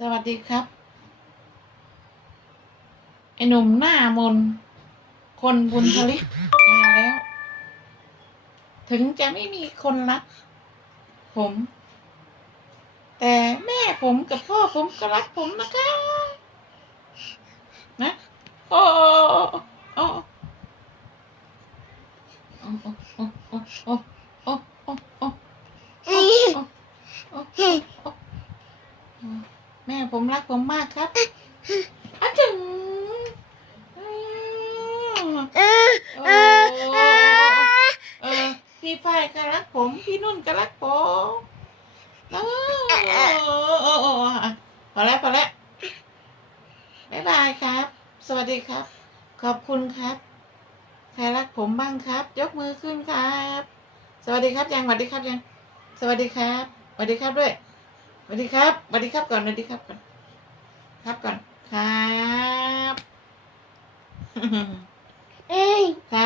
สวัสดีครับ ไอหนุ่มหน้ามน คนบุญทลิกมาแล้ว ถึงจะไม่มีคนรัก ผม แต่แม่ผมกับพ่อผมก็รักผมนะคะ นะ โอ้โอ้โอ้โอ้โอ้โอ้โอ้โอ้โอ้โอ้โอ้โอ้ แม่ผมรักผมมากครับอะถึงเออเออพี่ฝ้ายก็รักผม พี่นุ่นก็รักผมเออพอแล้วพอแล้วบ๊ายบายครับ สวัสดีครับ ขอบคุณครับ ใครรักผมบ้างครับ ยกมือขึ้นครับ สวัสดีครับยังสวัสดีครับยัง สวัสดีครับสวัสดีครับด้วย สวัสดีครับสวัสดีครับก่อนสวัสดีครับก่อน ครับก่อน ครับครับ